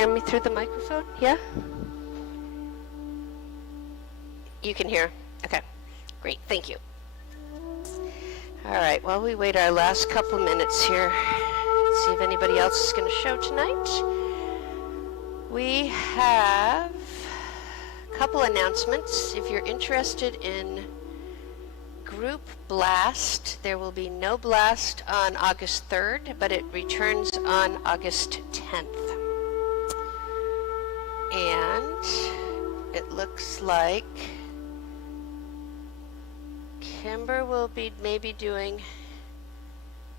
hear me through the microphone? Yeah? You can hear? Okay, great, thank you. All right, while we wait our last couple minutes here, see if anybody else is going to show tonight. We have a couple announcements. If you're interested in group blast, there will be no blast on August 3rd, but it returns on August 10th. And it looks like Kimber will be maybe doing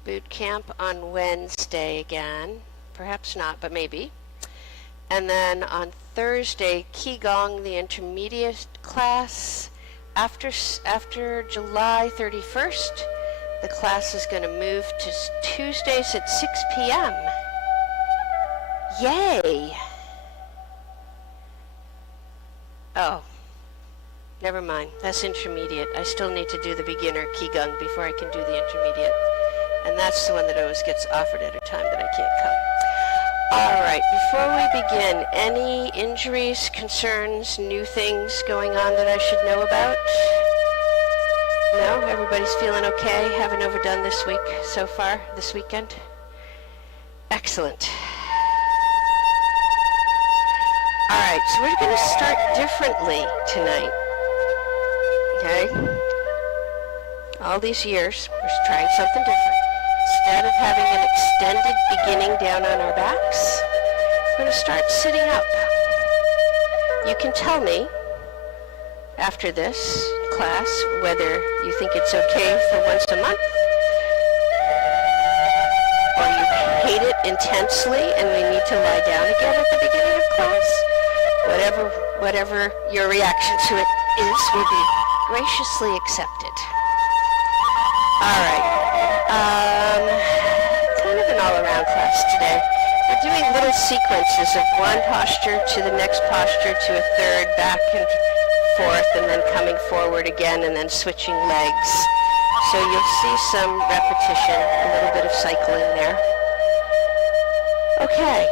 boot camp on Wednesday again. Perhaps not, but maybe. And then on Thursday, Qigong, the intermediate class. After July 31st, the class is going to move to Tuesdays at 6 p.m. Yay! Oh, never mind. That's intermediate. I still need to do the beginner Qigong before I can do the intermediate. And that's the one that always gets offered at a time that I can't come. All right, before we begin, any injuries, concerns, new things going on that I should know about? No? Everybody's feeling okay? Haven't overdone this week so far, this weekend? Excellent. All right, so we're going to start differently tonight. Okay? All these years, we're trying something different. Instead of having an extended beginning down on our backs, we're going to start sitting up. You can tell me after this class whether you think it's okay for once a month, or you hate it intensely and we need to lie down again at the beginning of class. Whatever your reaction to it is will be graciously accepted. All right. Kind of an all-around class today. We're doing little sequences of one posture to the next posture to a third, back and forth, and then coming forward again, and then switching legs. So you'll see some repetition, a little bit of cycling there. Okay,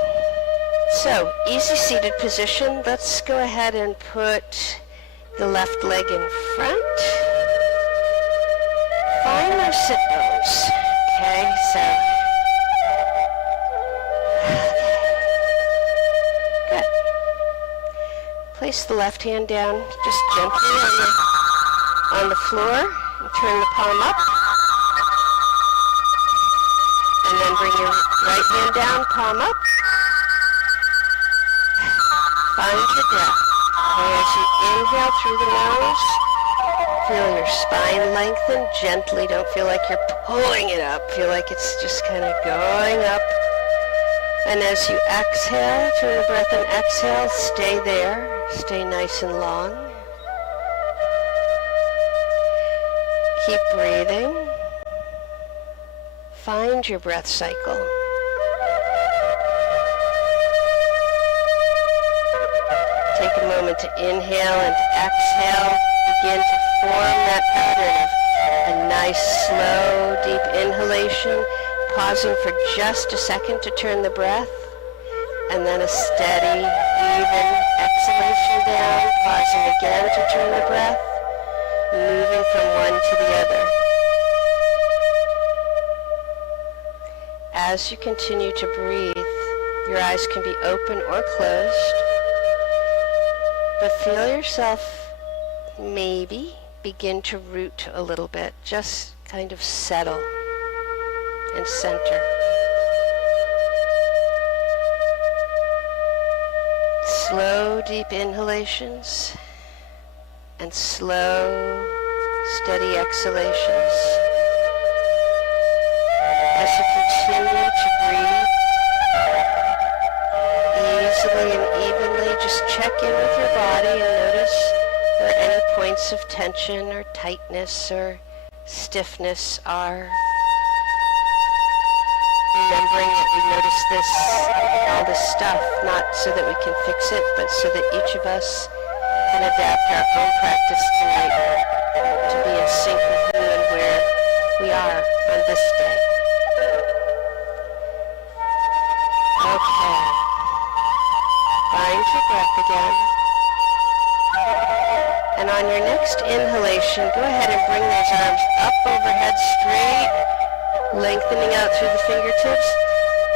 so easy seated position. Let's go ahead and put the left leg in front. Find those sit bones. Okay, so good. Place the left hand down just gently on the floor and turn the palm up. And then bring your right hand down, palm up. Find your breath. Okay, as you inhale through the nose, feel your spine lengthen gently. Don't feel like you're pulling it up. Feel like it's just kind of going up. And as you exhale, turn the breath and exhale. Stay there. Stay nice and long. Keep breathing. Find your breath cycle. Take a moment to inhale and exhale. Begin to form that pattern of a nice, slow, deep inhalation, pausing for just a second to turn the breath, and then a steady, even exhalation down, pausing again to turn the breath, moving from one to the other. As you continue to breathe, your eyes can be open or closed, but feel yourself maybe begin to root a little bit. Just kind of settle and center. Slow, deep inhalations and slow, steady exhalations. As you continue to breathe easily and evenly, just check in with your body and notice if there are any points of tension or tightness or stiffness are. Remembering that we notice this, all this stuff, not so that we can fix it, but so that each of us can adapt our own practice tonight to be in sync with who and where we are on this day. Okay. Find your breath again. And on your next inhalation, go ahead and bring those arms up overhead straight, lengthening out through the fingertips.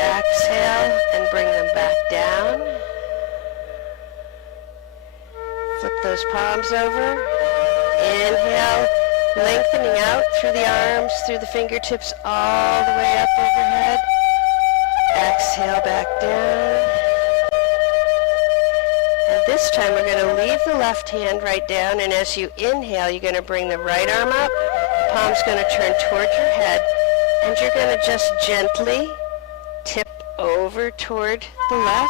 Exhale and bring them back down. Flip those palms over. Inhale, lengthening out through the arms, through the fingertips, all the way up overhead. Exhale back down. And this time we're going to leave the left hand right down, and as you inhale, you're going to bring the right arm up. The palm's going to turn towards your head, and you're going to just gently tip over toward the left.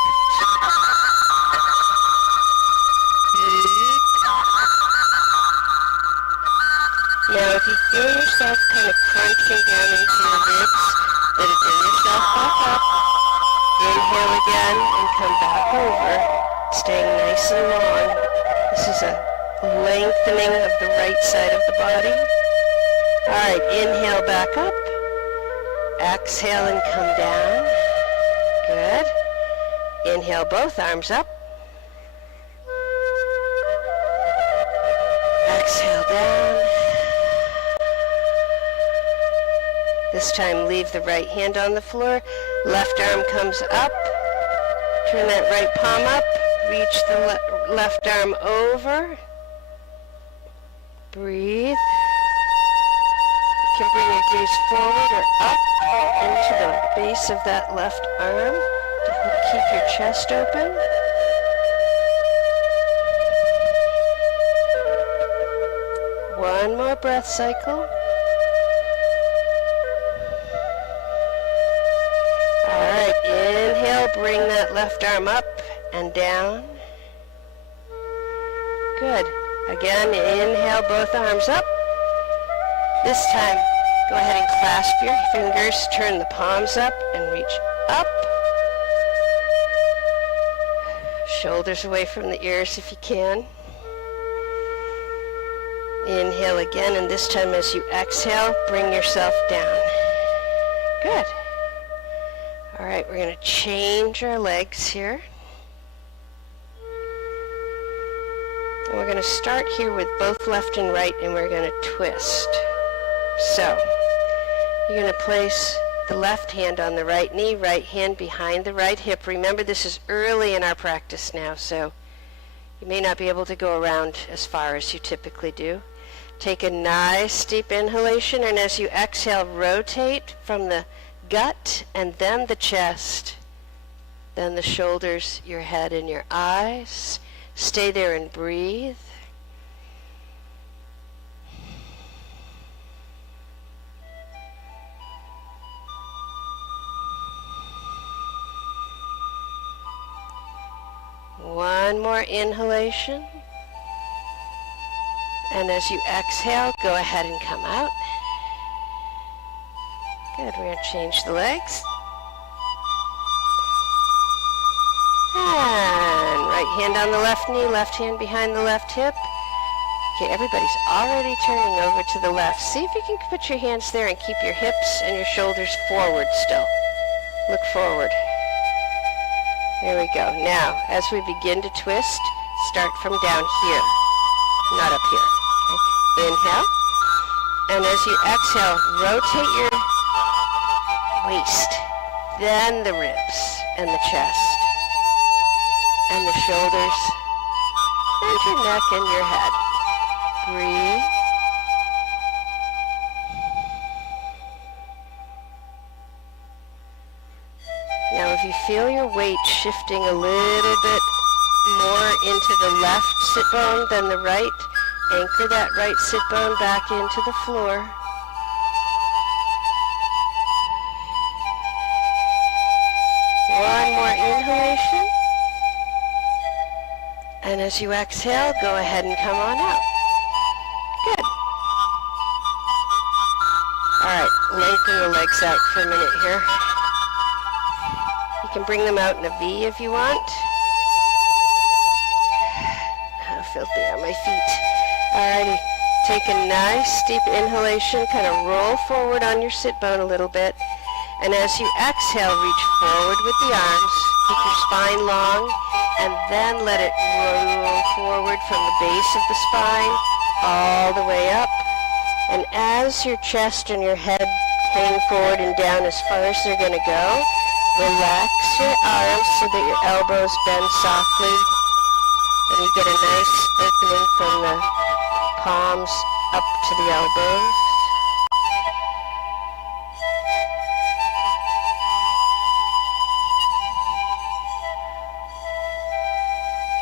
Now, if you feel yourself kind of crunching down into your ribs, then bring yourself back up. Inhale again and come back over, staying nice and long. This is a lengthening of the right side of the body. All right, inhale back up. Exhale and come down. Good. Inhale both arms up. Exhale down. This time leave the right hand on the floor. Left arm comes up. Turn that right palm up. Reach the left arm over. Breathe. You can bring your gaze forward or up into the base of that left arm to help keep your chest open. One more breath cycle. All right, inhale, bring that left arm up and down. Good. Again, inhale, both arms up. This time, go ahead and clasp your fingers, turn the palms up and reach up. Shoulders away from the ears if you can. Inhale again, and this time as you exhale, bring yourself down. Good. All right, we're going to change our legs here. And we're going to start here with both left and right, and we're going to twist. So, you're going to place the left hand on the right knee, right hand behind the right hip. Remember, this is early in our practice now, so you may not be able to go around as far as you typically do. Take a nice deep inhalation, and as you exhale, rotate from the gut and then the chest, then the shoulders, your head, and your eyes. Stay there and breathe. One more inhalation. And as you exhale, go ahead and come out. Good, we're going to change the legs. And right hand on the left knee, left hand behind the left hip. Okay, everybody's already turning over to the left. See if you can put your hands there and keep your hips and your shoulders forward still. Look forward. There we go. Now, as we begin to twist, start from down here, not up here. Okay. Inhale. And as you exhale, rotate your waist, then the ribs and the chest, and the shoulders, and your neck and your head. Breathe. Now if you feel your weight shifting a little bit more into the left sit bone than the right, anchor that right sit bone back into the floor. One more inhalation. And as you exhale, go ahead and come on out. Good. All right, lengthen the legs out for a minute here. You can bring them out in a V if you want. How filthy are my feet. Alrighty, take a nice deep inhalation, kind of roll forward on your sit bone a little bit. And as you exhale, reach forward with the arms. Keep your spine long. and then let it roll forward from the base of the spine all the way up. And as your chest and your head hang forward and down as far as they're going to go, relax your arms so that your elbows bend softly, and you get a nice opening from the palms up to the elbows.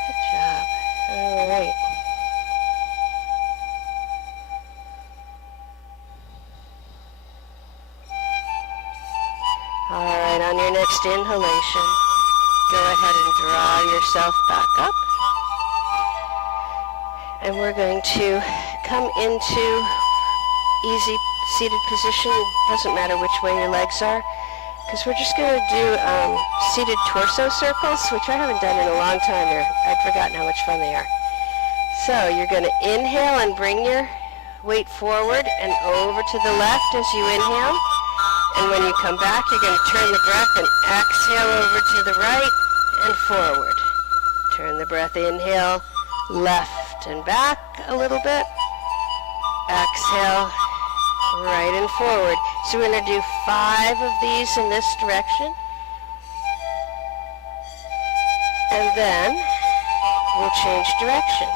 Good job. All right. All right, on your next inhalation, go ahead and draw yourself back up. And we're going to come into easy seated position. Doesn't matter which way your legs are, because we're just going to do seated torso circles, which I haven't done in a long time. I've forgotten how much fun they are. So you're going to inhale and bring your weight forward and over to the left as you inhale. And when you come back, you're going to turn the breath and exhale over to the right and forward. Turn the breath, inhale, left and back a little bit. Exhale, right and forward. So we're going to do 5 of these in this direction. And then we'll change direction.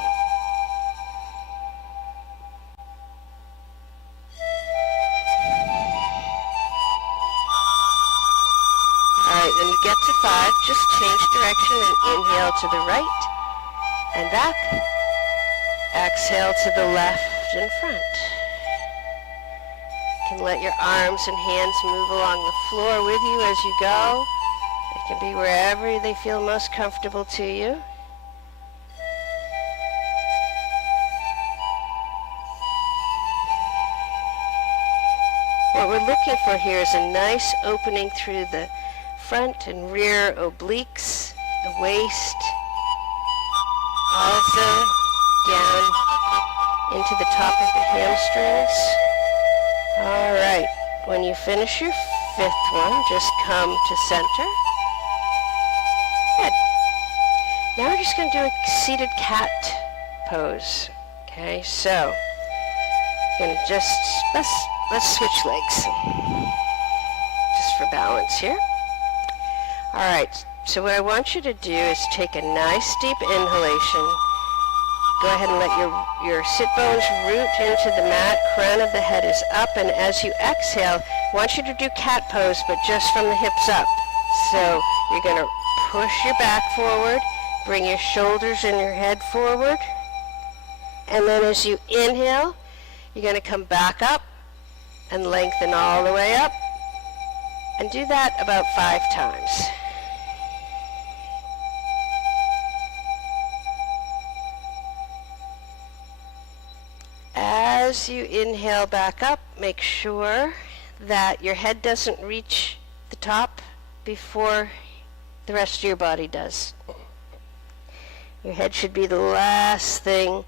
When you get to 5, just change direction and inhale to the right and back. Exhale to the left and front. You can let your arms and hands move along the floor with you as you go. It can be wherever they feel most comfortable to you. What we're looking for here is a nice opening through the front and rear obliques, the waist, also down into the top of the hamstrings. All right, when you finish your 5th one, just come to center. Good. Now we're just going to do a seated cat pose. Okay, so you're going to let's switch legs, just for balance here. All right, so what I want you to do is take a nice deep inhalation. Go ahead and let your sit bones root into the mat. Crown of the head is up, and as you exhale, I want you to do cat pose, but just from the hips up. So you're going to push your back forward, bring your shoulders and your head forward, and then as you inhale, you're going to come back up and lengthen all the way up, and do that about 5 times. As you inhale back up, make sure that your head doesn't reach the top before the rest of your body does. Your head should be the last thing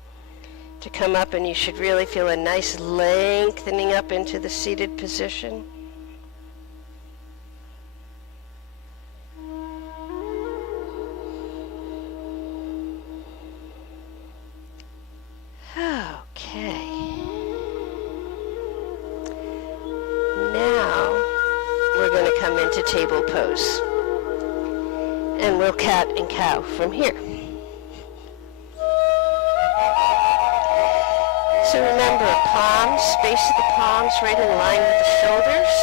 to come up, and you should really feel a nice lengthening up into the seated position. Okay. Now we're going to come into table pose, and we'll cat and cow from here. So remember, palms, base of the palms right in line with the shoulders.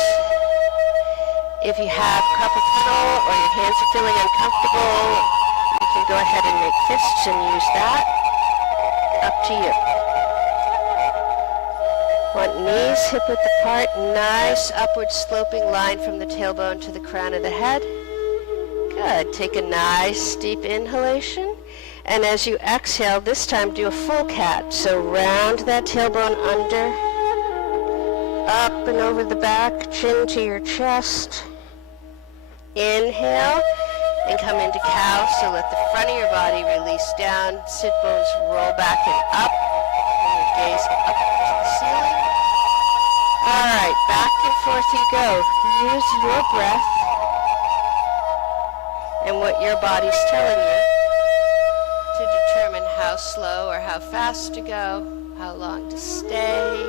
If you have carpal tunnel or your hands are feeling uncomfortable, you can go ahead and make fists and use that. Up to you. Want knees hip-width apart, nice upward sloping line from the tailbone to the crown of the head. Good. Take a nice deep inhalation. And as you exhale, this time do a full cat. So round that tailbone under, up and over the back, chin to your chest. Inhale and come into cow. So let the front of your body release down, sit bones roll back and up, and your gaze up to the ceiling. All right, back and forth you go. Use your breath and what your body's telling you how slow or how fast to go, how long to stay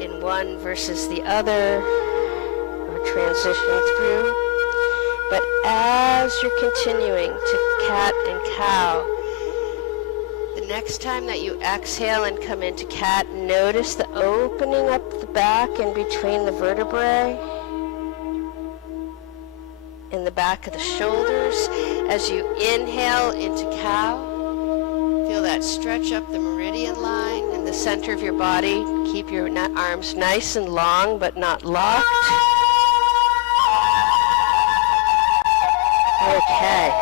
in one versus the other, or transition through. But as you're continuing to cat and cow, the next time that you exhale and come into cat, notice the opening up the back in between the vertebrae, in the back of the shoulders. As you inhale into cow, feel that stretch up the meridian line in the center of your body. Keep your arms nice and long but not locked. Okay.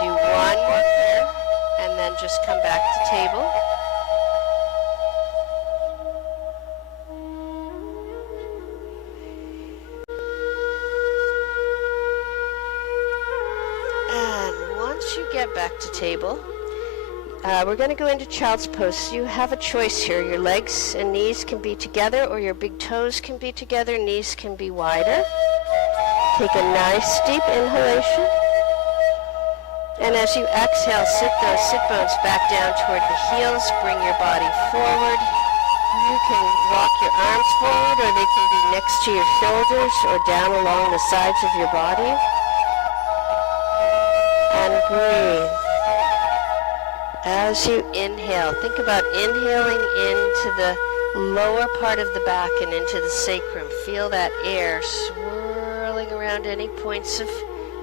Do one more pair and then just come back to table. And once you get back to table, we're going to go into child's pose. So you have a choice here. Your legs and knees can be together, or your big toes can be together, knees can be wider. Take a nice deep inhalation. And as you exhale, sit those sit bones back down toward the heels. Bring your body forward. You can walk your arms forward, or they can be next to your shoulders or down along the sides of your body. And breathe. As you inhale, think about inhaling into the lower part of the back and into the sacrum. Feel that air swirling around any points of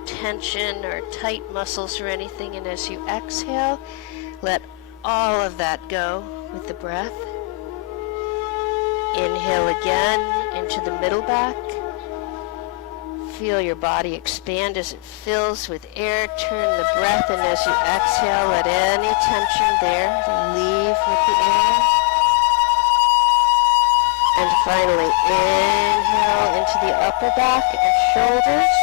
tension or tight muscles or anything. And as you exhale, let all of that go with the breath. Inhale again into the middle back. Feel your body expand as it fills with air. Turn the breath, and as you exhale, let any tension there leave with the air. And finally, inhale into the upper back and shoulders.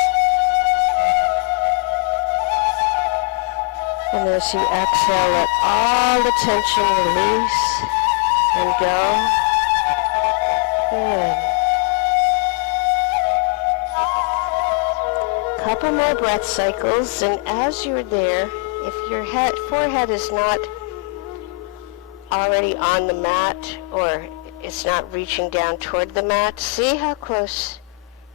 And as you exhale, let all the tension release and go. Good. Couple more breath cycles, and as you're there, if your forehead is not already on the mat or it's not reaching down toward the mat, see how close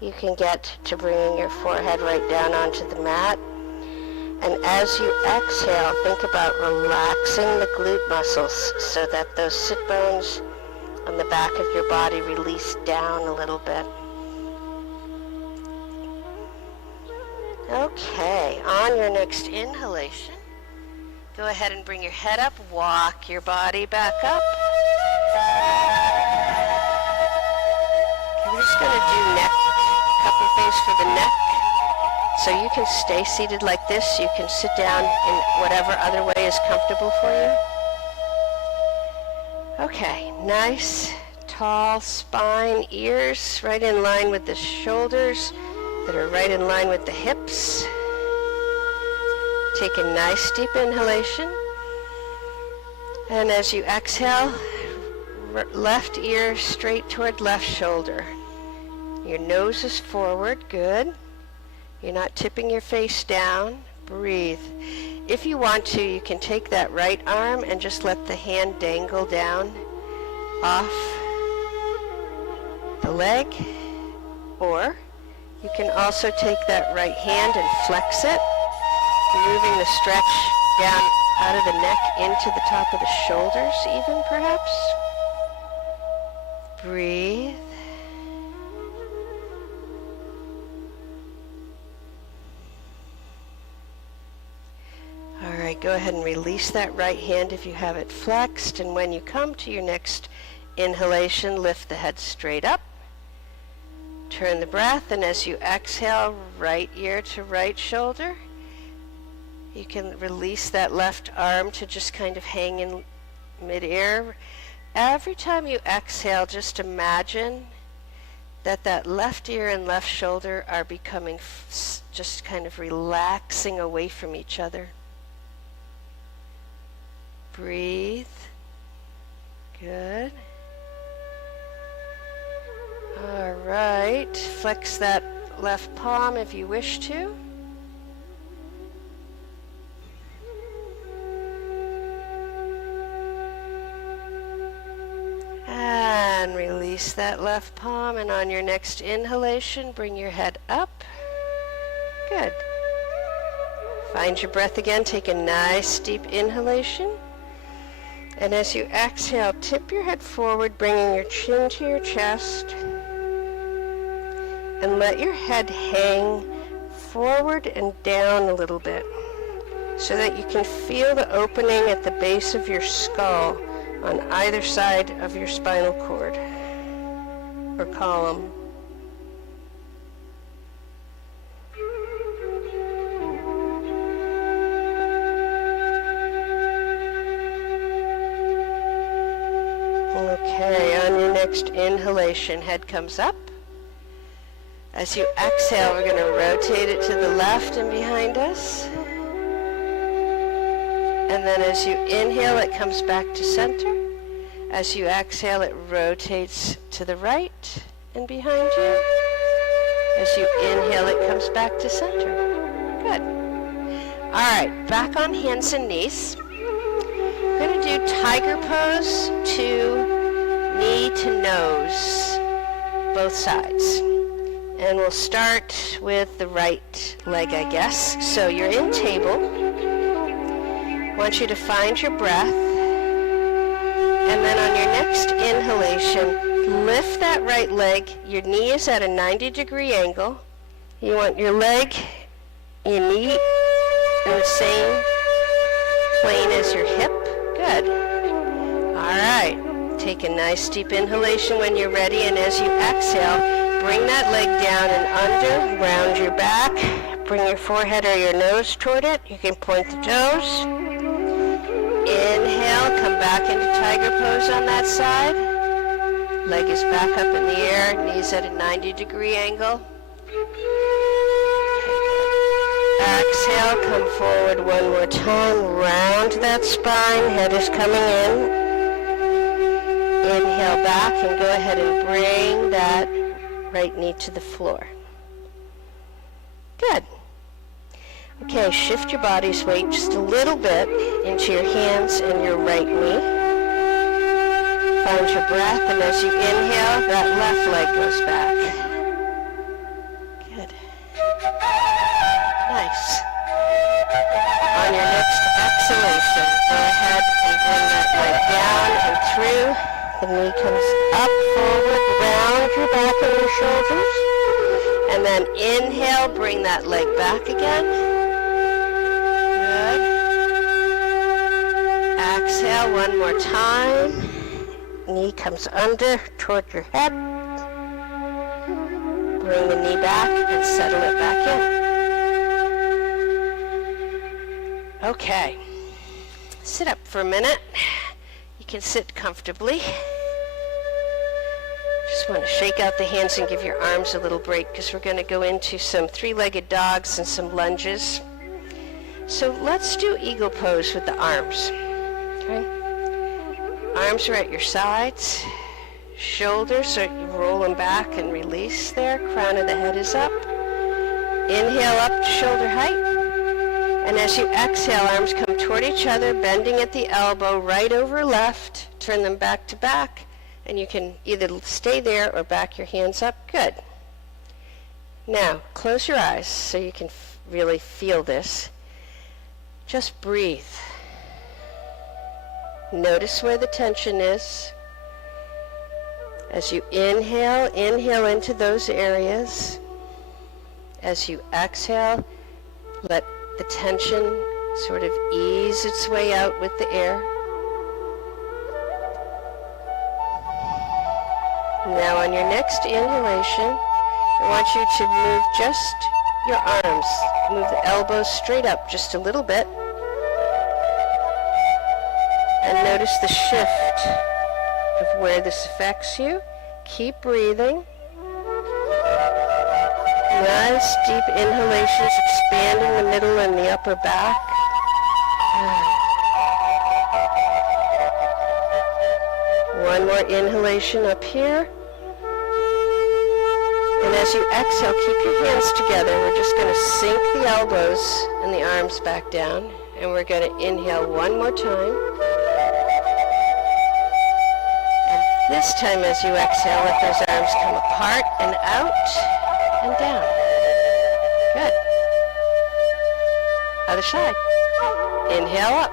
you can get to bringing your forehead right down onto the mat. And as you exhale, think about relaxing the glute muscles so that those sit bones on the back of your body release down a little bit. Okay, on your next inhalation, go ahead and bring your head up, walk your body back up. Okay, we're just going to do neck, a couple things for the neck. So you can stay seated like this, you can sit down in whatever other way is comfortable for you. Okay, nice, tall spine, ears right in line with the shoulders, that are right in line with the hips. Take a nice deep inhalation. And as you exhale, left ear straight toward left shoulder. Your nose is forward, good. You're not tipping your face down. Breathe. If you want to, you can take that right arm and just let the hand dangle down off the leg, or you can also take that right hand and flex it, moving the stretch down out of the neck into the top of the shoulders even, perhaps. Breathe. All right, go ahead and release that right hand if you have it flexed, and when you come to your next inhalation, lift the head straight up. Turn the breath, and as you exhale, right ear to right shoulder. You can release that left arm to just kind of hang in midair. Every time you exhale, just imagine that that left ear and left shoulder are becoming just kind of relaxing away from each other. Breathe. Good. All right, flex that left palm if you wish to. release that left palm, and on your next inhalation, bring your head up. Good. Find your breath again. Take a nice deep inhalation. And as you exhale, tip your head forward, bringing your chin to your chest. And let your head hang forward and down a little bit so that you can feel the opening at the base of your skull on either side of your spinal cord or column. Okay, on your next inhalation, head comes up. As you exhale, we're going to rotate it to the left and behind us. And then as you inhale, it comes back to center. As you exhale, it rotates to the right and behind you. As you inhale, it comes back to center. Good. All right, back on hands and knees. We're going to do tiger pose to knee to nose, both sides. And we'll start with the right leg, I guess. So you're in table. I want you to find your breath. And then on your next inhalation, lift that right leg. Your knee is at a 90-degree angle. You want your leg, your knee in the same plane as your hip. Good. All right. Take a nice deep inhalation when you're ready. And as you exhale, bring that leg down and under, round your back, bring your forehead or your nose toward it. You can point the toes. Inhale, come back into tiger pose on that side. Leg is back up in the air, knees at a 90-degree angle. Exhale, come forward one more time, round that spine, head is coming in. Inhale back and go ahead and bring that right knee to the floor. Good. Okay, shift your body's weight just a little bit into your hands and your right knee. Find your breath, and as you inhale, that left leg goes back. Good. Nice. On your next exhalation, go ahead and bring that leg down and through. The knee comes up, forward, round your back and your shoulders. And then inhale, bring that leg back again. Good. Exhale one more time. Knee comes under toward your head. Bring the knee back and settle it back in. Okay. Sit up for a minute. You can sit comfortably. Just want to shake out the hands and give your arms a little break because we're going to go into some three-legged dogs and some lunges. So let's do eagle pose with the arms. Okay? Arms are at your sides. Shoulders, so you roll them back and release there. Crown of the head is up. Inhale up to shoulder height. And as you exhale, arms come toward each other, bending at the elbow, right over left. Turn them back to back. And you can either stay there or back your hands up. Good. Now, close your eyes so you can really feel this. Just breathe. Notice where the tension is. As you inhale, inhale into those areas. As you exhale, let the tension sort of ease its way out with the air. Now on your next inhalation, I want you to move just your arms. Move the elbows straight up just a little bit. And notice the shift of where this affects you. Keep breathing. Nice deep inhalations, expanding the middle and the upper back. One more inhalation up here. And as you exhale, keep your hands together. We're just going to sink the elbows and the arms back down. And we're going to inhale one more time. And This time as you exhale, let those arms come apart and out and down. Good. Other side. Inhale up.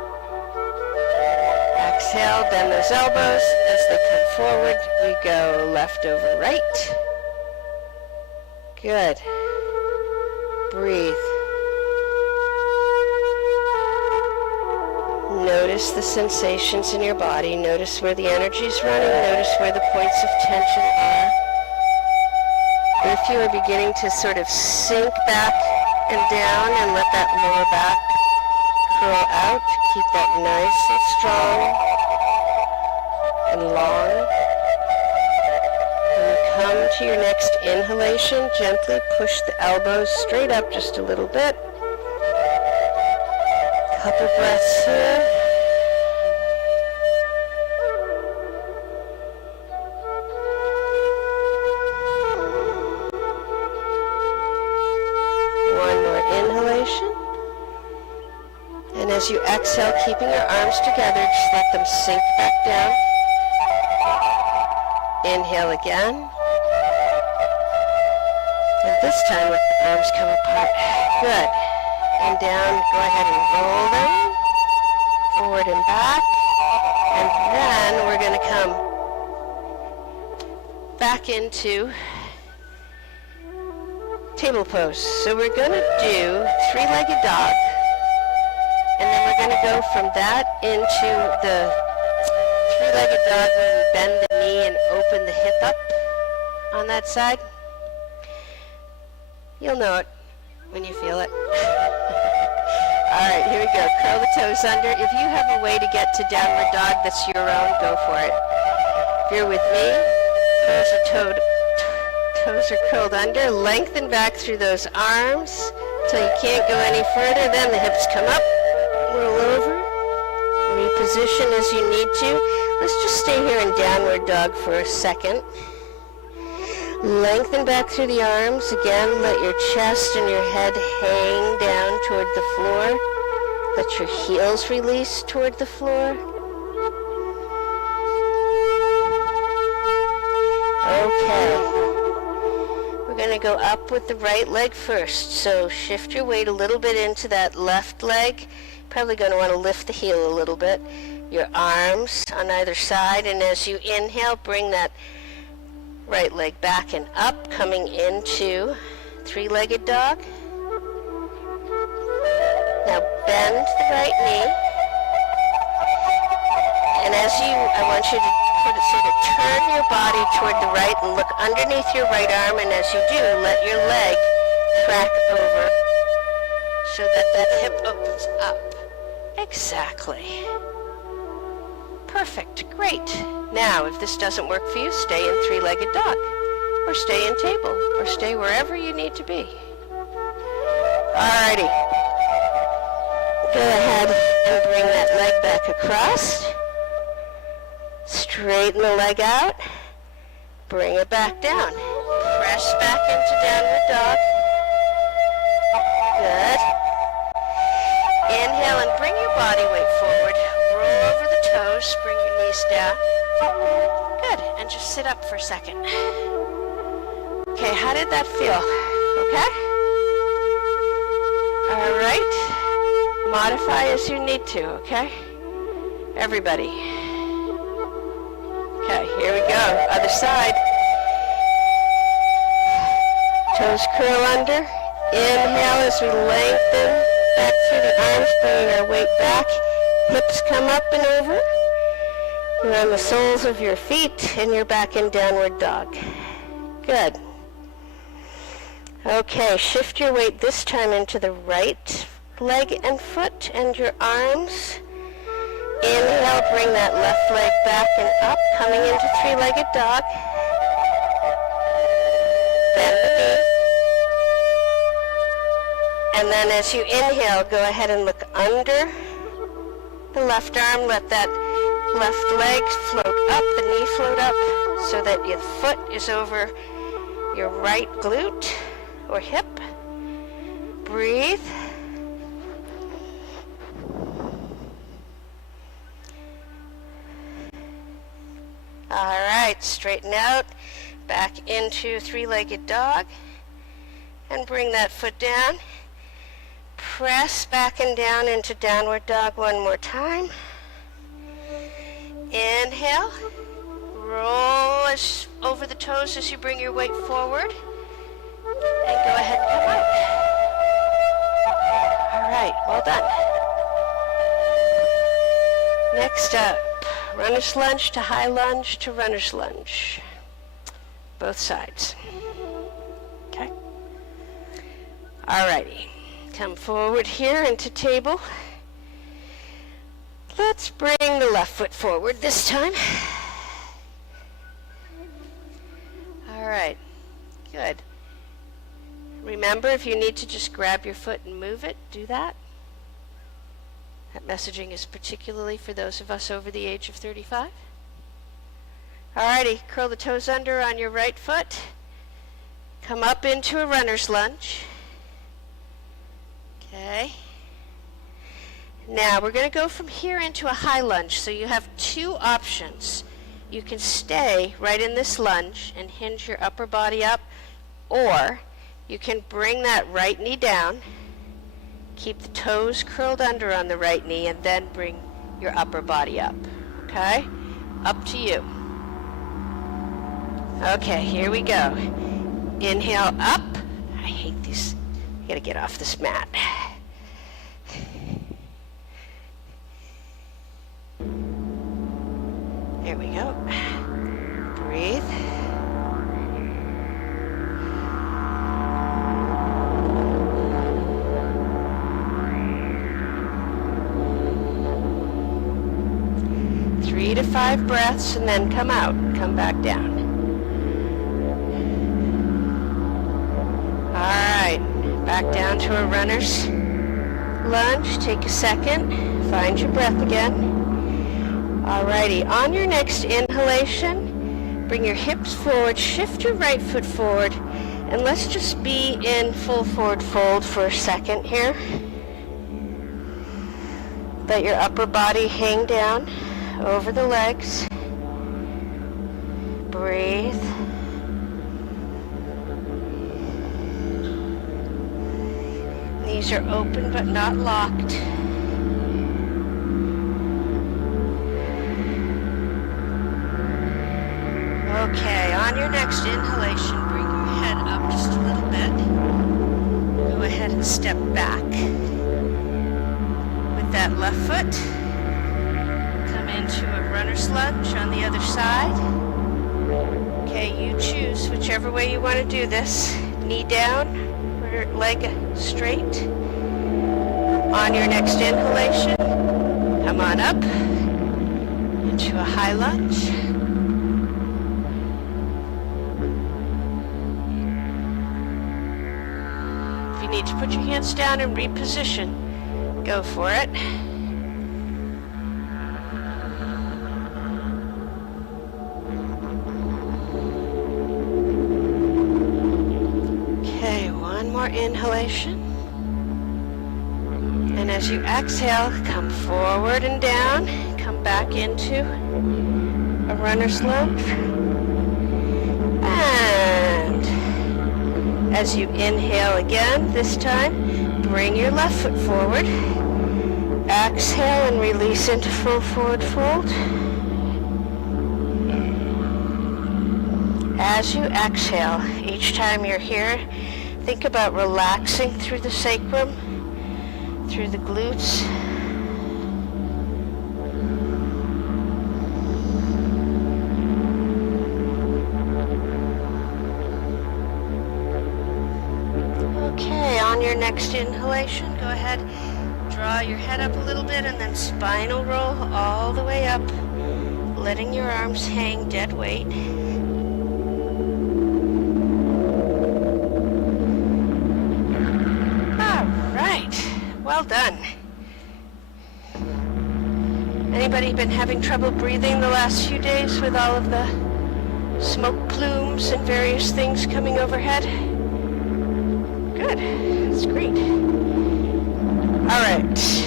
Exhale, bend those elbows. As they come forward, we go left over right. Good. Breathe. Notice the sensations in your body. Notice where the energy is running. Notice where the points of tension are. If you are beginning to sort of sink back and down and let that lower back curl out, keep that nice and strong and long. When you come to your next inhalation, gently push the elbows straight up just a little bit. Couple breaths here. One more inhalation. And as you exhale, keeping your arms together, just let them sink back down. Inhale again. And this time let the arms come apart. Good. And down, go ahead and roll them. Forward and back. And then we're going to come back into table pose. So we're going to do three-legged dog. And then we're going to go from that into the three-legged dog where we bend the knee and open the hip up on that side. You'll know it when you feel it. All right, here we go. Curl the toes under. If you have a way to get to downward dog that's your own, go for it. If you're with me, toes are curled under. Lengthen back through those arms until you can't go any further. Then the hips come up, roll over, reposition as you need to. Let's just stay here in downward dog for a second. Lengthen back through the arms. Again, let your chest and your head hang down toward the floor. Let your heels release toward the floor. Okay. We're going to go up with the right leg first. So shift your weight a little bit into that left leg. Probably going to want to lift the heel a little bit. Your arms on either side, and as you inhale, bring that right leg back and up, coming into three-legged dog. Now bend the right knee, and I want you to sort of turn your body toward the right and look underneath your right arm, and as you do, let your leg crack over so that that hip opens up. Exactly. Perfect. Great. Now, if this doesn't work for you, stay in three-legged dog, or stay in table, or stay wherever you need to be. Alrighty. Go ahead and bring that leg back across. Straighten the leg out. Bring it back down. Press back into downward dog. Good. Inhale and bring your body weight forward. Roll over the toes. Bring your knees down. Good. And just sit up for a second. Okay, how did that feel? Okay? All right. Modify as you need to, okay? Everybody. Okay, here we go. Other side. Toes curl under. Inhale as we lengthen back through the arms, bringing our weight back. Hips come up and over. You're on the soles of your feet, and you're back in downward dog. Good. Okay, shift your weight this time into the right leg and foot and your arms. Inhale, bring that left leg back and up, coming into three-legged dog. Bend the knee. And then as you inhale, go ahead and look under the left arm. Let that left leg float up, the knee float up, so that your foot is over your right glute or hip. Breathe. All right, right, straighten out, back into three-legged dog, and bring that foot down. Press back and down into downward dog one more time. Inhale, roll over the toes as you bring your weight forward, and go ahead and come out. All right, well done. Next up, runner's lunge to high lunge to runner's lunge. Both sides. Okay. All righty. Come forward here into table. Let's bring the left foot forward this time. All right. Good. Remember, if you need to just grab your foot and move it, do that. That messaging is particularly for those of us over the age of 35. Alrighty, curl the toes under on your right foot. Come up into a runner's lunge. Okay. Now we're going to go from here into a high lunge. So you have two options. You can stay right in this lunge and hinge your upper body up, or you can bring that right knee down. Keep the toes curled under on the right knee and then bring your upper body up. Okay? Up to you. Okay, here we go. Inhale up. I hate these. I gotta get off this mat. There we go. Breathe. Three to 5 breaths and then come out. Come back down. All right. Back down to a runner's lunge. Take a second. Find your breath again. Alrighty. On your next inhalation, bring your hips forward. Shift your right foot forward. And let's just be in full forward fold for a second here. Let your upper body hang down over the legs. Breathe. Knees are open but not locked. Okay, on your next inhalation, bring your head up just a little bit. Go ahead and step back with that left foot. Come into a runner's lunge on the other side. Okay, you choose whichever way you want to do this. Knee down, or leg straight. On your next inhalation, come on up into a high lunge. If you need to put your hands down and reposition, go for it. Okay, one more inhalation. And as you exhale, come forward and down. Come back into a runner's lunge. And as you inhale again, this time, bring your left foot forward. Exhale and release into full forward fold. As you exhale, each time you're here, think about relaxing through the sacrum, through the glutes. Okay, on your next inhalation, go ahead, draw your head up a little bit and then spinal roll all the way up, letting your arms hang dead weight. Well done. Anybody been having trouble breathing the last few days with all of the smoke plumes and various things coming overhead? Good. That's great. All right.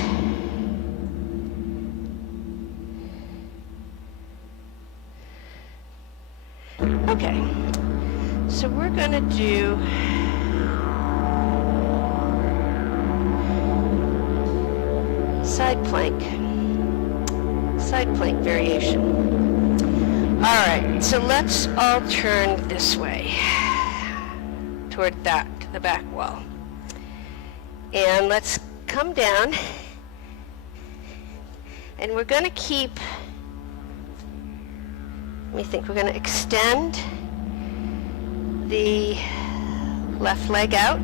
Okay, so we're going to do side plank variation. All right, so let's all turn this way toward the back wall. And let's come down, and we're going to keep, we're going to extend the left leg out.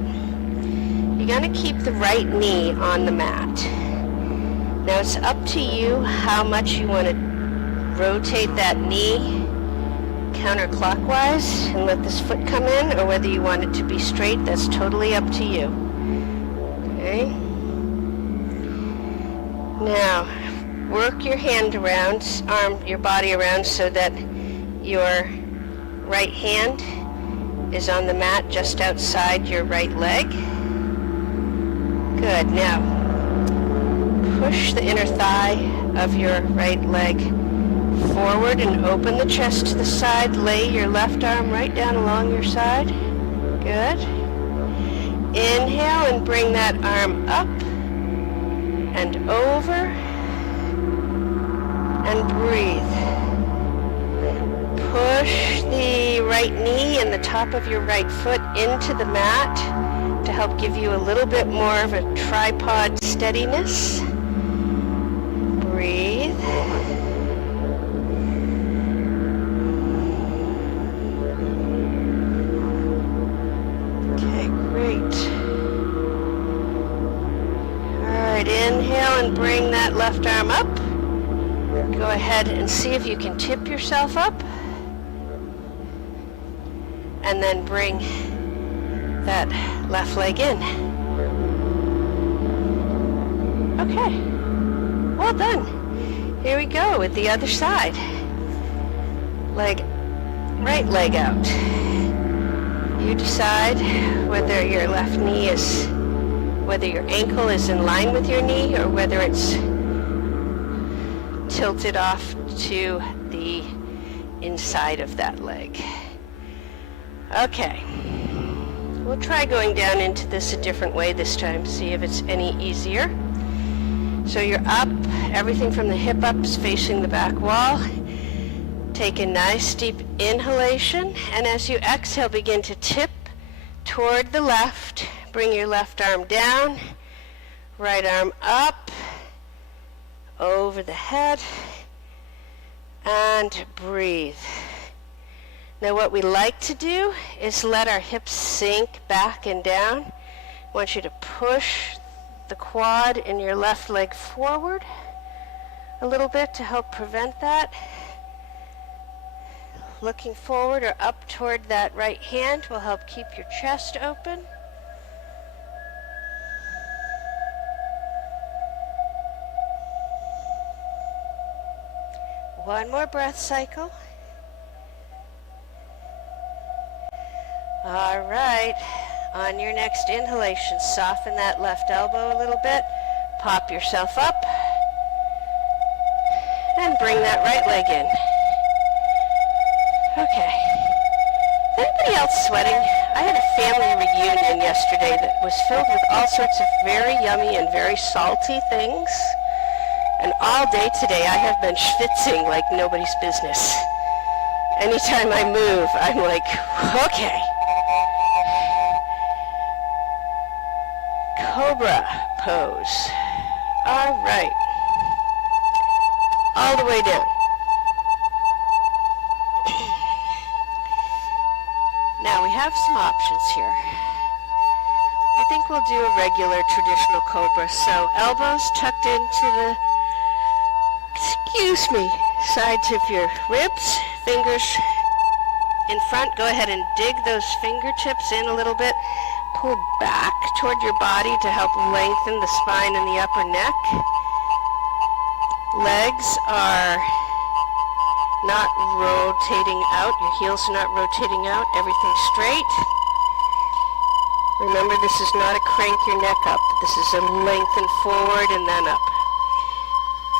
You're going to keep the right knee on the mat. Now it's up to you how much you want to rotate that knee counterclockwise and let this foot come in, or whether you want it to be straight. That's totally up to you. Okay? Now, work your hand around, your body around, so that your right hand is on the mat just outside your right leg. Good. Now, push the inner thigh of your right leg forward and open the chest to the side. Lay your left arm right down along your side. Good. Inhale and bring that arm up and over and breathe. Push the right knee and the top of your right foot into the mat to help give you a little bit more of a tripod steadiness. Breathe. Okay, great. All right, inhale and bring that left arm up. Go ahead and see if you can tip yourself up. And then bring that left leg in. Okay, well done. Here we go with the other side. Right leg out. You decide whether your left knee is, whether your ankle is in line with your knee or whether it's tilted off to the inside of that leg. Okay, we'll try going down into this a different way this time, see if it's any easier. So you're up, everything from the hip up is facing the back wall. Take a nice deep inhalation, and as you exhale, begin to tip toward the left. Bring your left arm down, right arm up, over the head, and breathe. Now what we like to do is let our hips sink back and down. I want you to push the quad in your left leg forward a little bit to help prevent that. Looking forward or up toward that right hand will help keep your chest open. One more breath cycle. All right, on your next inhalation, soften that left elbow a little bit, pop yourself up, and bring that right leg in. Okay. Is anybody else sweating? I had a family reunion yesterday that was filled with all sorts of very yummy and very salty things. And all day today I have been schwitzing like nobody's business. Anytime I move, I'm like, okay. Cobra pose. All right. All the way down. Now we have some options here. I think we'll do a regular traditional cobra. So elbows tucked into the, sides of your ribs, fingers in front. Go ahead and dig those fingertips in a little bit. Pull back toward your body to help lengthen the spine and the upper neck. Legs are not rotating out. Your heels are not rotating out. Everything straight. Remember, this is not a crank your neck up. This is a lengthen forward and then up.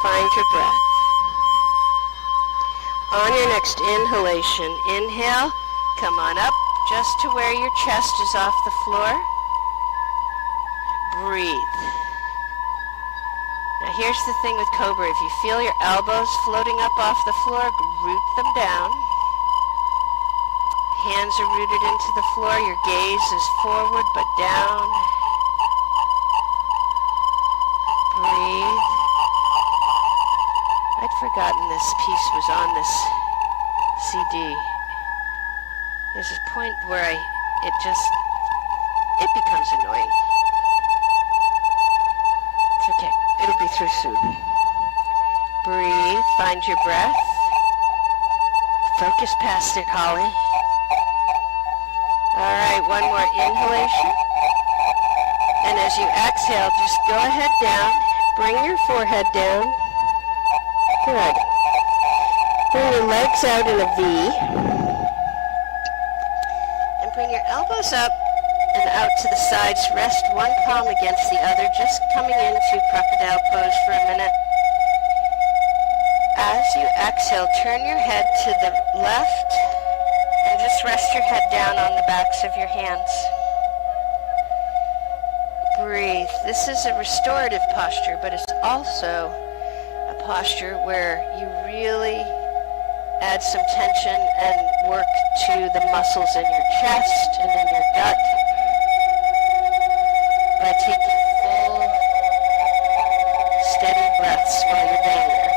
Find your breath. On your next inhalation, inhale, Come on up just to where your chest is off the floor. Breathe. Now here's the thing with Cobra. If you feel your elbows floating up off the floor, root them down. Hands are rooted into the floor. Your gaze is forward but down. Breathe. I'd forgotten this piece was on this CD. There's a point where it becomes annoying. It's okay. It'll be through soon. Breathe. Find your breath. Focus past it, Holly. All right, one more inhalation. And as you exhale, just go ahead down. Bring your forehead down. Good. Bring your legs out in a V. And bring your elbows up and out to the sides. Rest one palm against the other, just coming into crocodile pose for a minute. As you exhale, turn your head to the left and just rest your head down on the backs of your hands. Breathe. This is a restorative posture, but it's also a posture where you really add some tension and work to the muscles in your chest and in your gut by taking full, steady breaths while you're down there.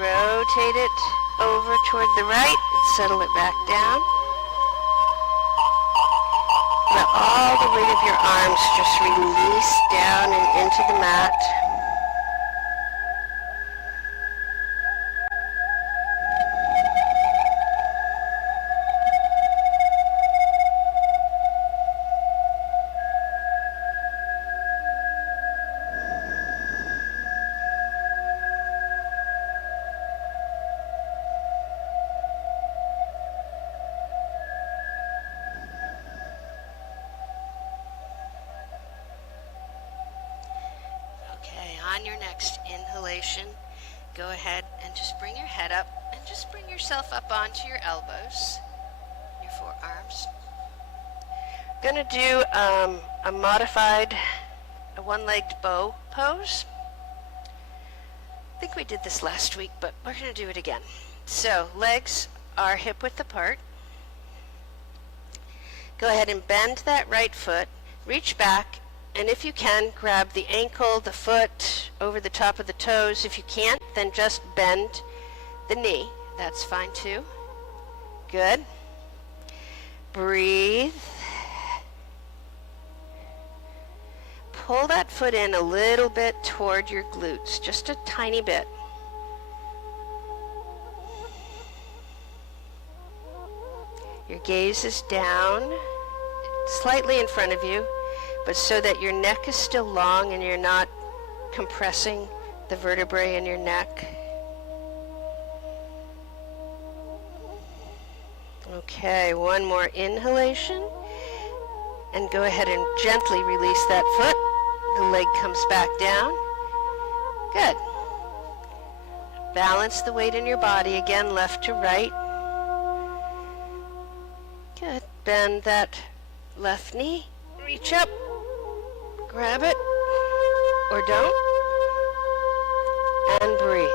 Rotate it over toward the right and settle it back down. Let all the weight of your arms just release down and into the mat. On your next inhalation, go ahead and just bring your head up and just bring yourself up onto your elbows, your forearms. Going to do a modified, a one-legged bow pose. I think we did this last week, but we're going to do it again. So legs are hip width apart. Go ahead and bend that right foot, reach back, and if you can, grab the ankle, the foot, over the top of the toes. If you can't, then just bend the knee. That's fine too. Good. Breathe. Pull that foot in a little bit toward your glutes, just a tiny bit. Your gaze is down, slightly in front of you, but so that your neck is still long and you're not compressing the vertebrae in your neck. Okay, one more inhalation. And go ahead and gently release that foot. The leg comes back down. Good. Balance the weight in your body again, left to right. Good. Bend that left knee. Reach up. Grab it. Or don't. And breathe.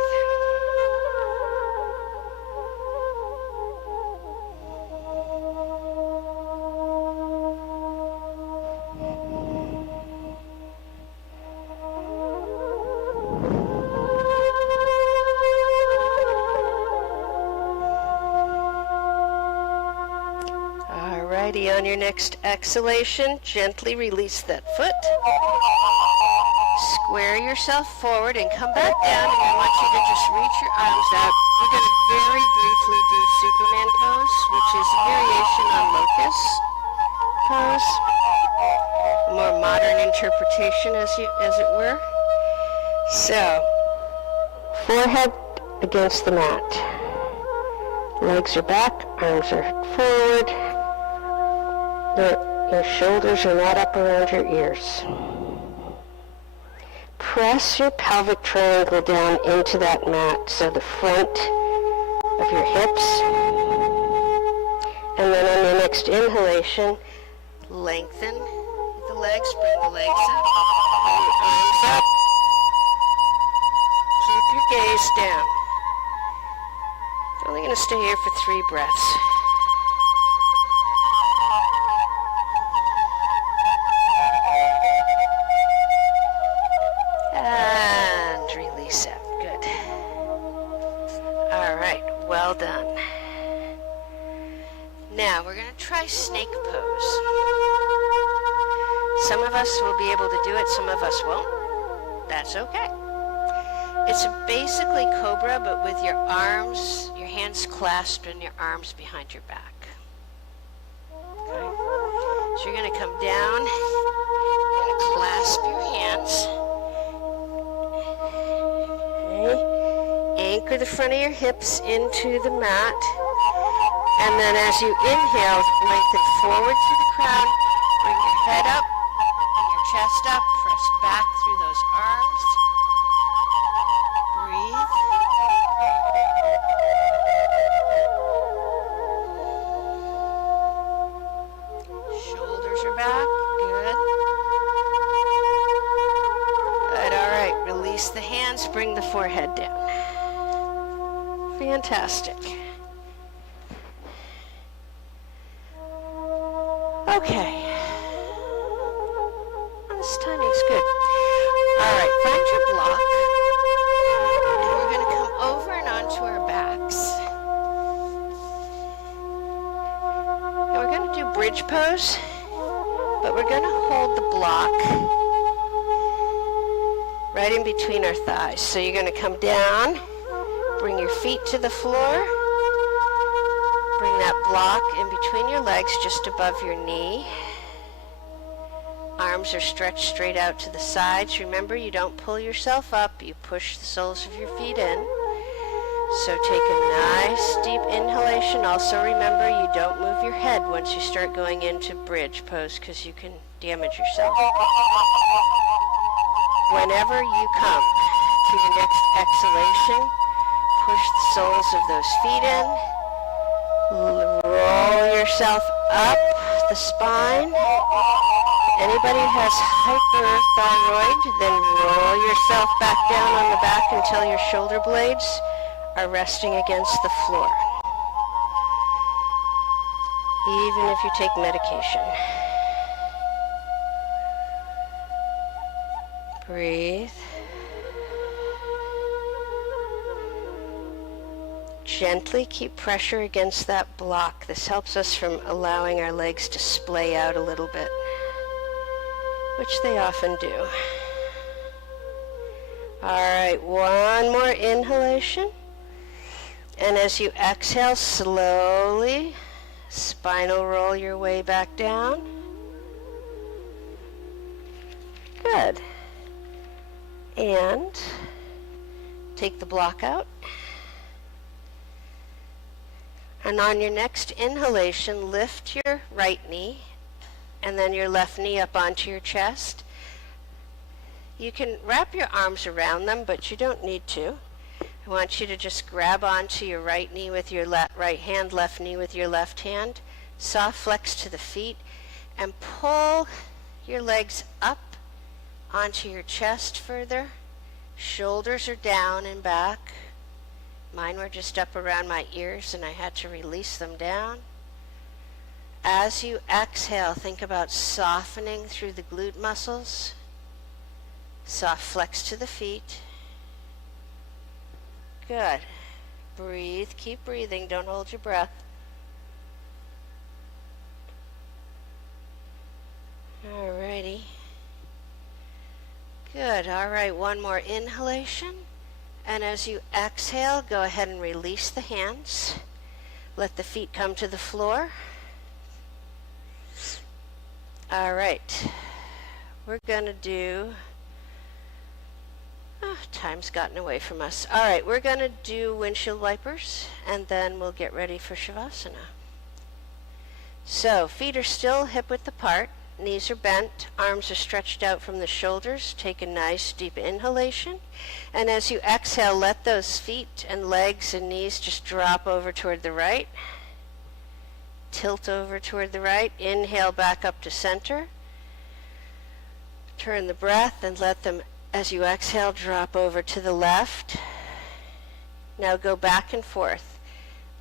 On your next exhalation, gently release that foot. Square yourself forward and come back down, and I want you to just reach your arms out. We're going to very briefly do Superman pose, which is a variation on locust pose. A more meditation as it were. So, forehead against the mat. Legs are back, arms are forward. Your shoulders are not up around your ears. Press your pelvic triangle down into that mat, so the front of your hips. And then on your next inhalation, lengthen the legs, bring the legs up, bring your arms up. Keep your gaze down. Only going to stay here for 3 breaths. And release out. Good. All right, well done. Now we're going to try snake pose. Some of us will be able to do it, some of us won't. That's okay. It's basically cobra, but with your arms, your hands clasped and your arms behind your back. Okay? So you're going to come down, you're going to clasp your hands. Okay? Anchor the front of your hips into the mat. And then as you inhale, lengthen forward through the crown, bring your head up and your chest up, press back through those arms. Breathe. Shoulders are back. Good. Good. All right. Release the hands. Bring the forehead down. Fantastic. Okay. This timing's good. All right. Find your block. And we're going to come over and onto our backs. And we're going to do bridge pose, but we're going to hold the block right in between our thighs. So you're going to come down, bring your feet to the floor, bring that block in between your legs just above your knee. Arms are stretched straight out to the sides. Remember, you don't pull yourself up, you push the soles of your feet in. So take a nice deep inhalation. Also remember, you don't move your head once you start going into bridge pose because you can damage yourself. Whenever you come to your next exhalation, push the soles of those feet in. Roll yourself up the spine. Anybody who has hyperthyroid, then roll yourself back down on the back until your shoulder blades are resting against the floor. Even if you take medication. Breathe. Gently keep pressure against that block. This helps us from allowing our legs to splay out a little bit, which they often do. All right, one more inhalation. And as you exhale, slowly spinal roll your way back down. Good. And take the block out. And on your next inhalation, lift your right knee and then your left knee up onto your chest. You can wrap your arms around them, but you don't need to. I want you to just grab onto your right knee with your right hand, left knee with your left hand. Soft flex to the feet and pull your legs up onto your chest further. Shoulders are down and back. Mine were just up around my ears and I had to release them down. As you exhale, think about softening through the glute muscles. Soft flex to the feet. Good. Breathe. Keep breathing. Don't hold your breath. Alrighty. Good. All right. One more inhalation. And as you exhale, go ahead and release the hands. Let the feet come to the floor. All right. we're going to do, time's gotten away from us. All right, we're going to do windshield wipers, and then we'll get ready for Shavasana. So feet are still hip-width apart, knees are bent, arms are stretched out from the shoulders. Take a nice deep inhalation, and as you exhale, let those feet and legs and knees just drop over toward the right. Tilt over toward the right. Inhale back up to center. Turn the breath and let them, as you exhale, drop over to the left. Now go back and forth.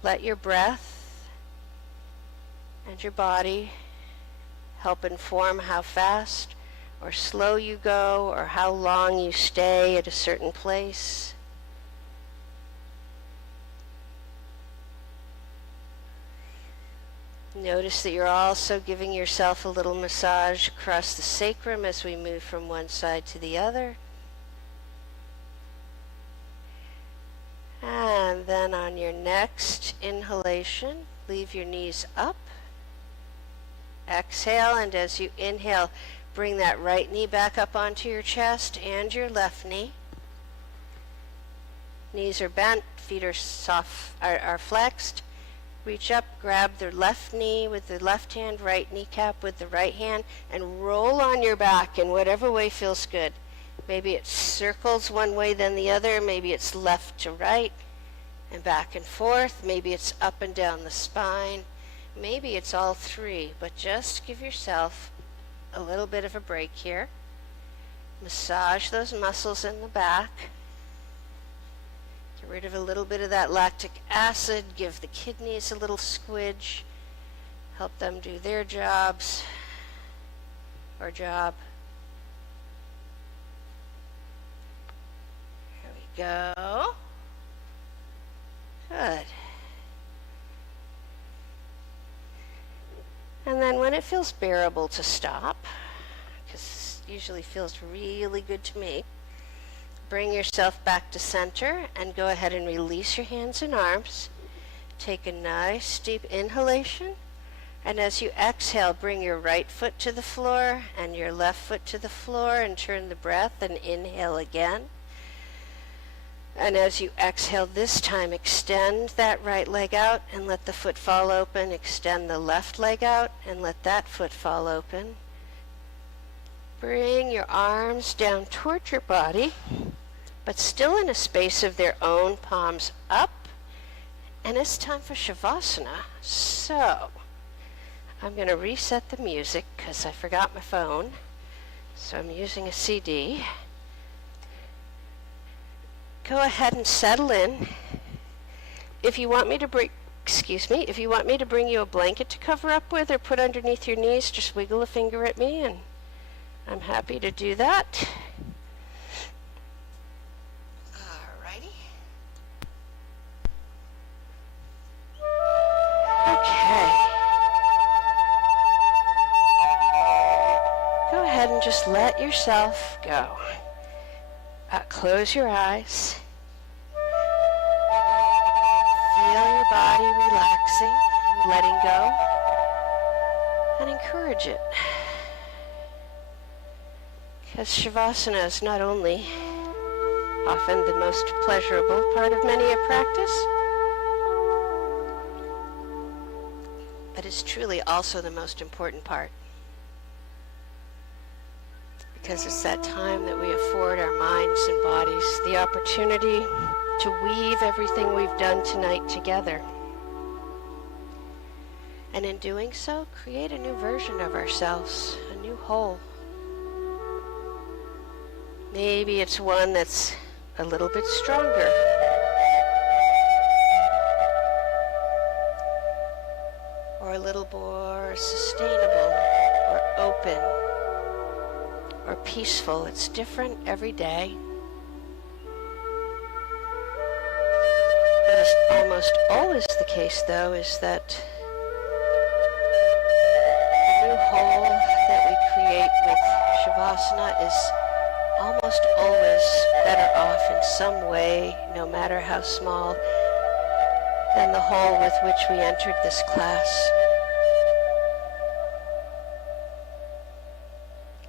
Let your breath and your body help inform how fast or slow you go or how long you stay at a certain place. Notice that you're also giving yourself a little massage across the sacrum as we move from one side to the other. And then on your next inhalation, leave your knees up. Exhale, and as you inhale, bring that right knee back up onto your chest and your left knee. Knees are bent, feet are flexed. Reach up, grab the left knee with the left hand, right kneecap with the right hand, and roll on your back in whatever way feels good. Maybe it circles one way then the other, maybe it's left to right and back and forth, maybe it's up and down the spine. Maybe it's all three, but just give yourself a little bit of a break here. Massage those muscles in the back. Get rid of a little bit of that lactic acid. Give the kidneys a little squidge. Help them do their jobs or job. Here we go. Good. And then when it feels bearable to stop, because it usually feels really good to me, bring yourself back to center and go ahead and release your hands and arms. Take a nice deep inhalation, and as you exhale, bring your right foot to the floor and your left foot to the floor and turn the breath and inhale again. And as you exhale this time, extend that right leg out and let the foot fall open. Extend the left leg out and let that foot fall open. Bring your arms down toward your body, but still in a space of their own, palms up. And it's time for Shavasana. So I'm going to reset the music because I forgot my phone. So I'm using a CD. Go ahead and settle in. If you want me to bring you a blanket to cover up with or put underneath your knees, just wiggle a finger at me and I'm happy to do that. Alrighty. Okay. Go ahead and just let yourself go. Close your eyes. Feel your body relaxing and letting go, and encourage it. Because Shavasana is not only often the most pleasurable part of many a practice, but it's truly also the most important part. Because it's that time that we afford our minds and bodies the opportunity to weave everything we've done tonight together. And in doing so, create a new version of ourselves, a new whole. Maybe it's one that's a little bit stronger. Or a little more sustainable or open. Or peaceful. It's different every day. What is almost always the case, though, is that the new whole that we create with Shavasana is almost always better off in some way, no matter how small, than the whole with which we entered this class.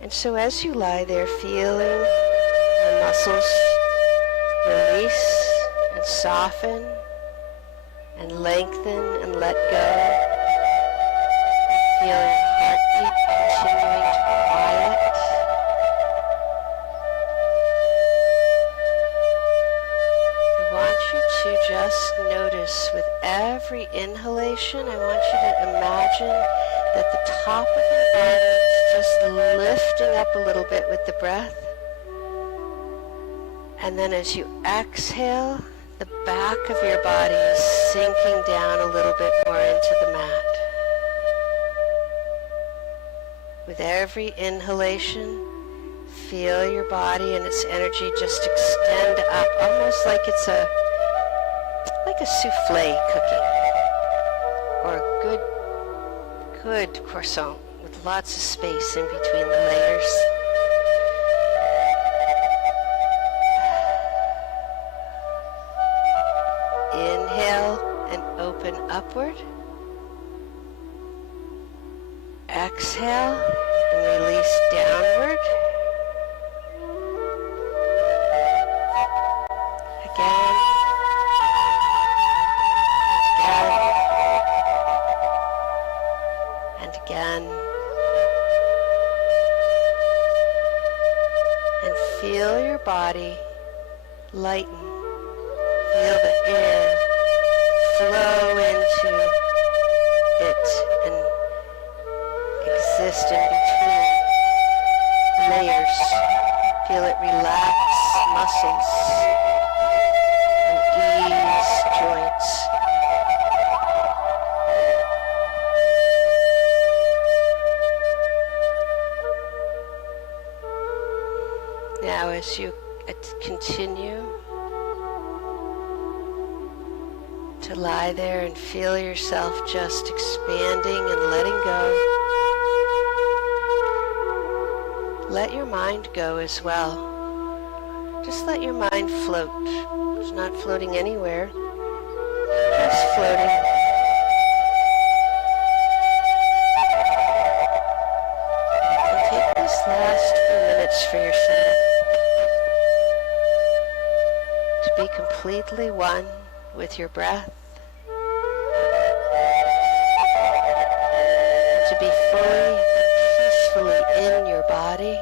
And so as you lie there feeling the muscles release and soften and lengthen and let go, feel your heartbeat continuing to quiet. I want you to just notice with every inhalation, I want you to imagine that the top of your body is just lifting up a little bit with the breath. And then as you exhale, the back of your body is sinking down a little bit more into the mat. With every inhalation, feel your body and its energy just extend up, almost like it's like a souffle cooking, or a good croissant with lots of space in between the layers. Inhale and open upward. Exhale and release downward. Again. And again. And feel your body lighten. Feel the air flow into it and exist in between layers. Feel it relax muscles and ease joints. Now as you continue to lie there and feel yourself just expanding and letting go, let your mind go as well. Just let your mind float. It's not floating anywhere, just floating. And take this last few minutes for yourself to be completely one with your breath, to be fully and peacefully in your body.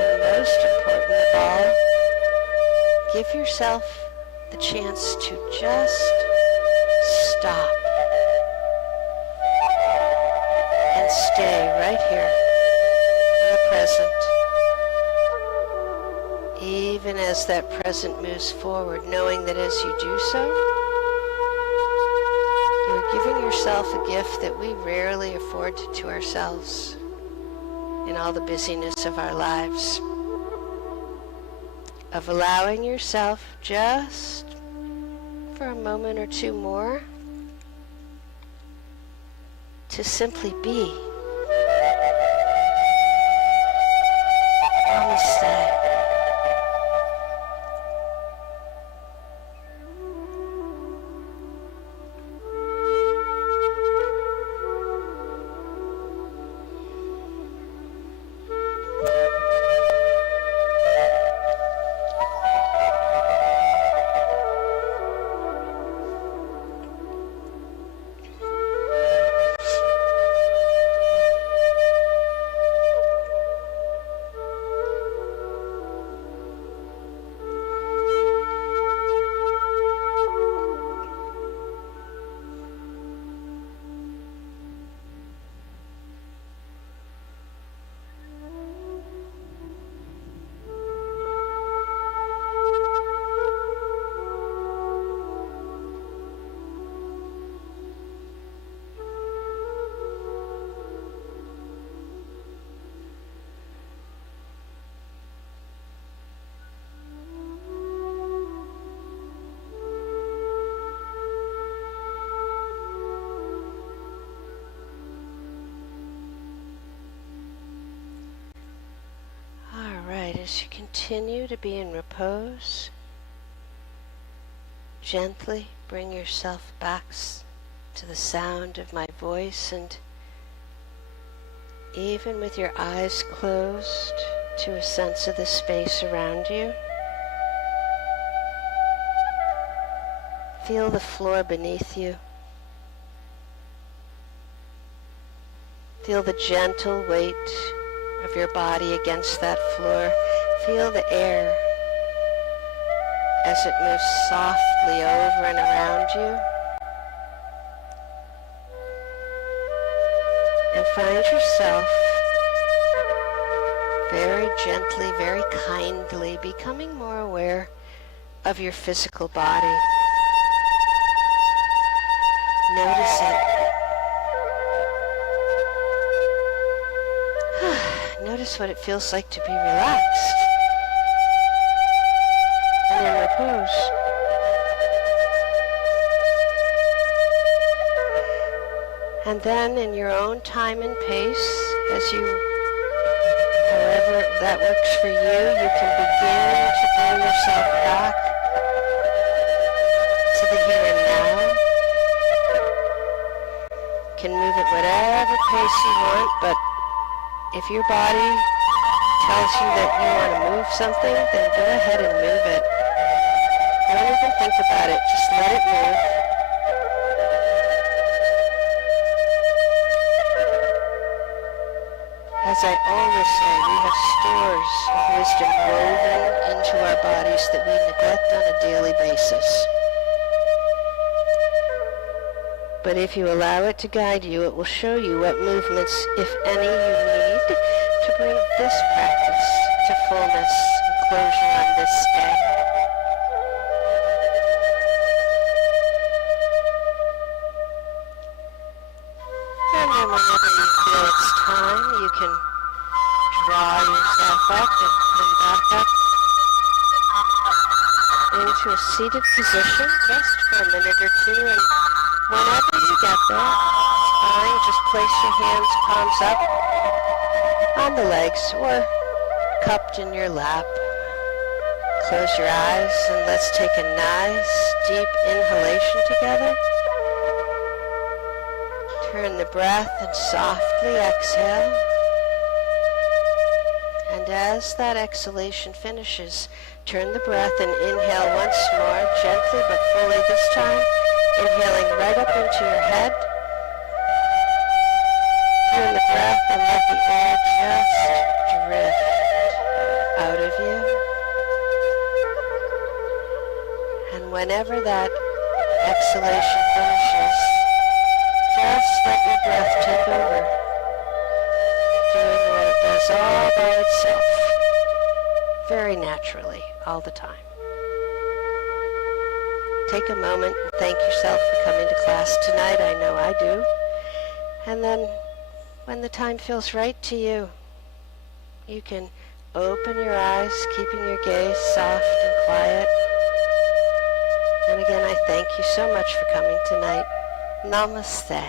And most important of all, give yourself the chance to just stop and stay right here in the present. Even as that present moves forward, knowing that as you do so, you're giving yourself a gift that we rarely afford to ourselves in all the busyness of our lives, of allowing yourself just for a moment or two more to simply be. Namaste. As you continue to be in repose, gently bring yourself back to the sound of my voice, and even with your eyes closed, to a sense of the space around you. Feel the floor beneath you. Feel the gentle weight of your body against that floor. Feel the air as it moves softly over and around you. And find yourself very gently, very kindly becoming more aware of your physical body. Notice it. Notice what it feels like to be relaxed and in repose. And then in your own time and pace, however that works for you, you can begin to bring yourself back to the here and now. You can move at whatever pace you want, but if your body tells you that you want to move something, then go ahead and move it. Don't even think about it, just let it move. As I always say, we have stores of wisdom woven into our bodies that we neglect on a daily basis. But if you allow it to guide you, it will show you what movements, if any, you need to bring this practice to fullness and closure on this day. And then whenever you feel it's time, you can draw yourself up and come back up into a seated position just for a minute or two. And whenever you get there, it's fine. Just place your hands, palms up on the legs or cupped in your lap. Close your eyes and let's take a nice deep inhalation together. Turn the breath and softly exhale. And as that exhalation finishes, turn the breath and inhale once more, gently but fully this time. Inhaling right up into your head. Turn the breath and let the air just drift out of you. And whenever that exhalation finishes, just let your breath take over, doing what it does all by itself, very naturally, all the time. Take a moment and thank yourself for coming to class tonight. I know I do. And then when the time feels right to you, you can open your eyes, keeping your gaze soft and quiet. And again, I thank you so much for coming tonight. Namaste.